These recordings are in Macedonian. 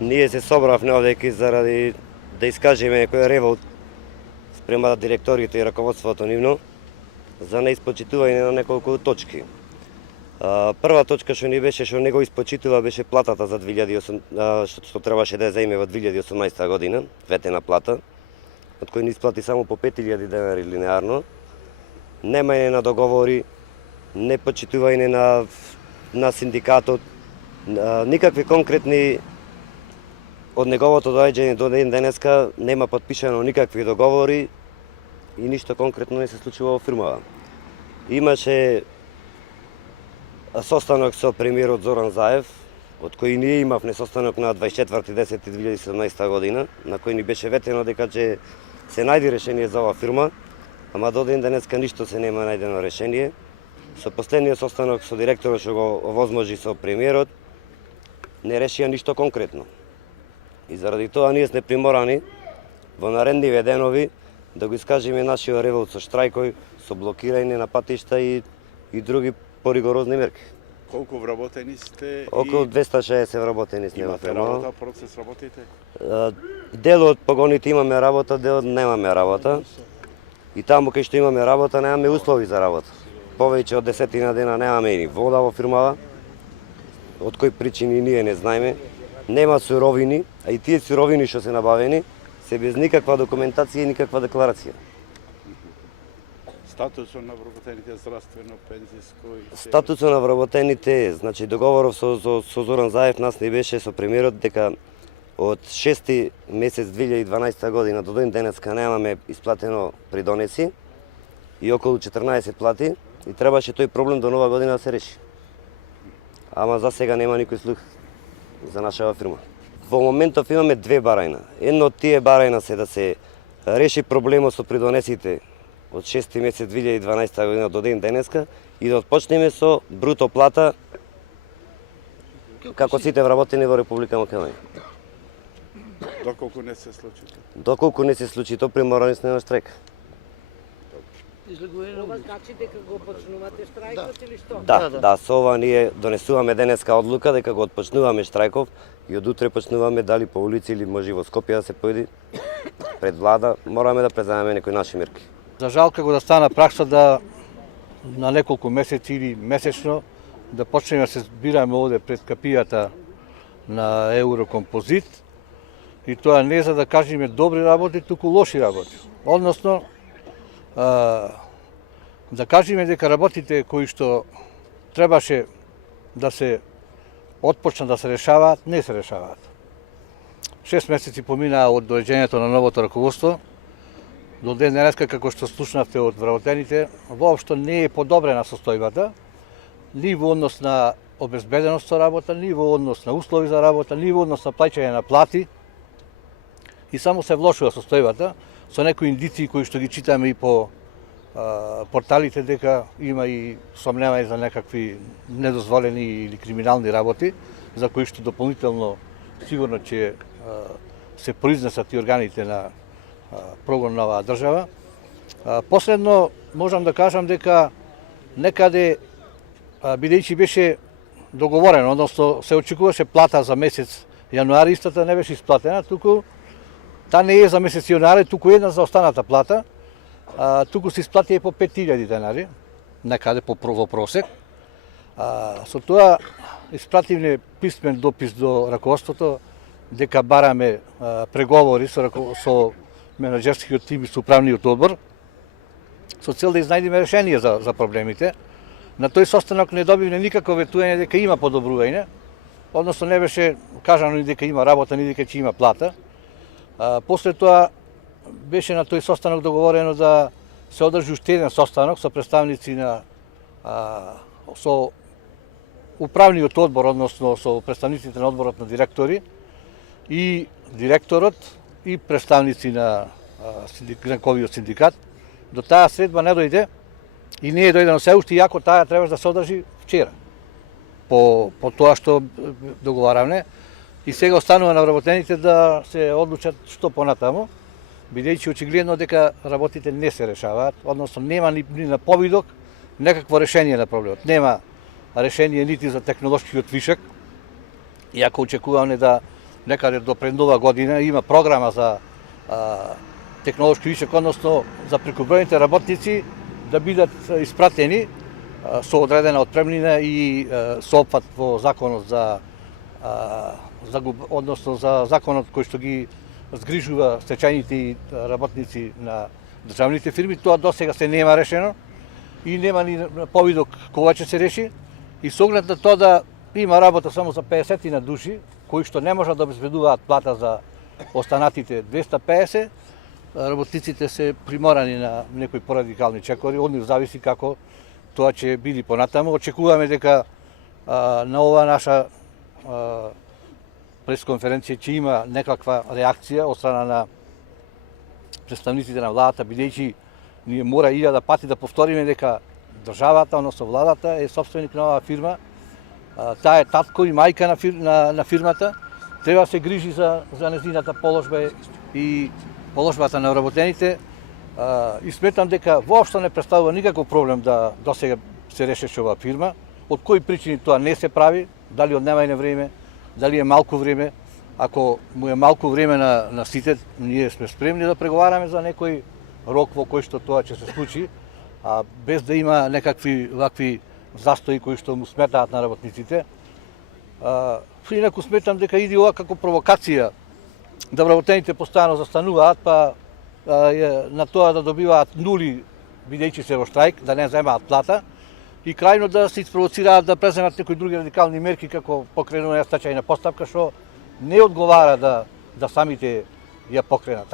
Ние се собравме овде заради да искажеме некој револт спрема директорите и раководството нивно за неиспочитување на неколку точки. Прва точка што ни беше што не го испочитува беше платата за 2008 што требаше да ја земе во 2018 година, ветена плата, од кој ни исплати само по 5000 денари линеарно. Немање на договори, не почитување на синдикатот, никакви конкретни од неговото доаѓање до ден денеска нема потпишано никакви договори и ништо конкретно не се случува во фирмава. Имаше состанок со премиерот Зоран Заев, од кој ние имавме состанок на 24.10.2017 година, на кој ни беше ветено дека ќе се најди решение за оваа фирма, ама до ден денеска ништо се нема најдено решение. Со последниот состанок со директорот што го овозможи со премиерот, не решија ништо конкретно. И заради тоа ние сме приморани во наредниве денови да го искажеме нашиот револт со штрајкој, со блокирање на патишта и други поригорозни мерки. Колку вработени сте? Околу 260 вработени сме во Имате фирма. работа, процес работите? Дел од погоните имаме работа, дел немаме работа. И таму кај што имаме работа немаме услови за работа. Повеќе од 10 дена немаме ни вода во фирмава, од кои причини ние не знаеме. Нема суровини, а и тие суровини што се набавени се без никаква документација и никаква декларација. Статусот на вработените здравствено, пензиско и Статусот на вработените, значи договоров со Зоран Заев нас не беше со премиерот дека од 6 месец 2012 година до ден денеска немаме исплатено придонеси и околу 14 плати и требаше тој проблем до нова година да се реши. Ама за сега нема никој слух за нашава фирма. Во моментов имаме две барајна. Едно од тие барајна се да се реши проблемот со придонесите од 6 месец 2012 година до ден денеска и да отпочнеме со бруто плата како сите вработени во Република Македонија. Доколку не се случи? Доколку не се случи тоа, приморани сме на штрек. Ова значи дека го почнувате штрајкот или што? Да, со ова ние донесуваме денеска одлука дека го отпочнуваме штрајков и од утре почнуваме дали по улици или може во Скопје да се појди пред влада, мораме да преземеме некои наши мерки. За жал како да стана пракса да на неколку месеци или месечно да почнеме да се збираме овде пред капијата на Еврокомпозит и тоа не за да кажеме добри работи, туку лоши работи. Односно, да кажеме дека работите кои што требаше да се отпочнат да се решаваат, не се решаваат. 6 месеци поминаа од доаѓањето на новото раководство. До ден денеска, како што слушнавте од вработените, воопшто не е подобрена состојбата, ни во однос на обезбеденост со работа, ни во однос на услови за работа, ни во однос на плаќање на плати. И само се влошува состојбата со некои индиции кои што ги читаме и по порталите дека има и сомневање за некакви недозволени или криминални работи, за кои што дополнително сигурно ќе се произнесат и органите на прогон на оваа држава. Последно можам да кажам дека некаде бидејќи беше договорено, односно се очекуваше плата за месец јануари, истата не беше исплатена, туку таа не е за месец јануари, туку една за останата плата. Туку се исплати по 5000 денари, некаде во просек. Со тоа испративме писмен допис до раководството дека бараме преговори со менаџерскиот тим и со управниот одбор со цел да изнајдеме решение за проблемите. На тој состанок не добивме никакво ветување дека има подобрување, односно не беше кажано ни дека има работа, ни дека ќе има плата. После тоа беше на тој состанок договорено да се одржи уште еден состанок со представници на со управниот одбор, односно со представниците на одборот на директори и директорот и представници на гранковиот синдикат. До таа средба не дојде и не е дојдено се уште, иако таа требаше да се одржи вчера. По тоа што договаравме. И сега останува на вработените да се одлучат што понатаму, бидејќи очигледно дека работите не се решаваат, односно нема ни на повидок некакво решение на проблемот. Нема решение нити за технолошкиот вишок, иако очекуваме да некаде до пред нова година има програма за технолошки вишек, односно за прекубројните работници да бидат испратени со одредена отпремнина и соопфат во законот односно за законот кој што ги згрижува стечајните и работници на државните фирми. Тоа досега се нема решено и нема ни повидок кога ќе се реши. И со оглед на тоа да има работа само за 50 на души, кои што не можат да обезбедуваат плата за останатите 250, работниците се приморани на некои порадикални чекори, од нив зависи како тоа ќе биде понатаму. Очекуваме дека на ова наша пресконференција ќе има некаква реакција од страна на представниците на владата, бидејќи ние мора 1000 пати да повториме дека државата, односно владата, е собственик на оваа фирма. Таа е татко и мајка на фирмата. Треба да се грижи за незината положба и положбата на вработените. И сметам дека воопшто не представува никаков проблем да досега се решеше оваа фирма. Од кои причини тоа не се прави, дали од немање време, дали е малку време. Ако му е малку време на сите, ние сме спремни да преговараме за некој рок во кој што тоа ќе се случи, а без да има некакви вакви застои кои што му сметаат на работниците. Инаку сметам дека иде ова како провокација да вработените постојано застануваат, па на тоа да добиваат нули бидејќи се во штрајк, да не земаат плата и крајно да се испровоцираат да преземат некои други радикални мерки како покренување стачајна постапка што не одговара да самите ја покренат.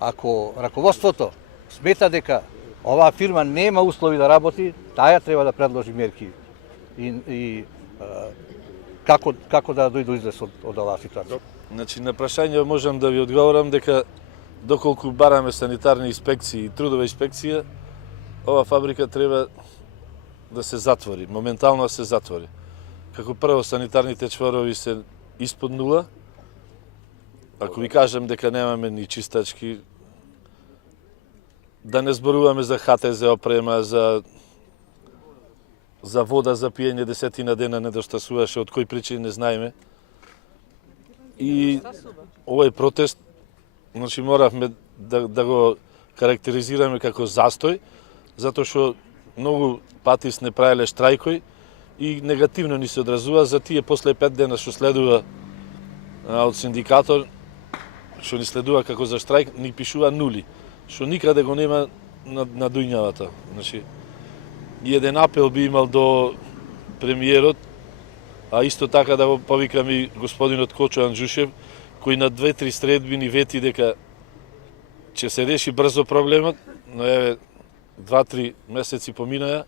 Ако раководството смета дека оваа фирма нема услови да работи, таа треба да предложи мерки и како да дојде до излез од оваа ситуација. Значи, на прашање можам да ви одговорам дека доколку бараме санитарни инспекции и трудова инспекција, ова фабрика треба да се затвори, моментално да се затвори. Како прво, санитарните чворови се испод нула. Ако ви кажам дека немаме ни чистачки, да не зборуваме за ХТЗ опрема, за вода за пиење, 10 дена недостасуваше, од кои причини не знаеме. И овој протест, значи моравме да го карактеризираме како застој, затоа што многу пати сме правеле штрајкои и негативно ни се одразува за тие после 5 дена што следува од синдикатор, што ни следува како за штрајк, ни пишува нули, што никаде го нема на дуњавата. Значи, и еден апел би имал до премиерот, а исто така да го повикам и господинот Кочо Анджушев, кој на 2-3 средби ни вети дека ќе се реши брзо проблемот, но еве 2-3 месеци поминаја,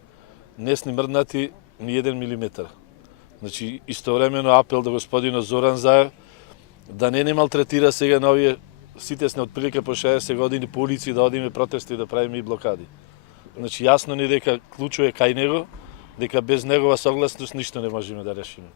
не сни мрднати ни 1 милиметар. Значи, истовремено апел до господинот Зоран Заев да не малтретира сега на овие, сите сме отприлика по 60 години по улици да одиме протести, да правиме и блокади. Значи, јасно ни дека клучо е кај него, дека без негова согласност ништо не можеме да решиме.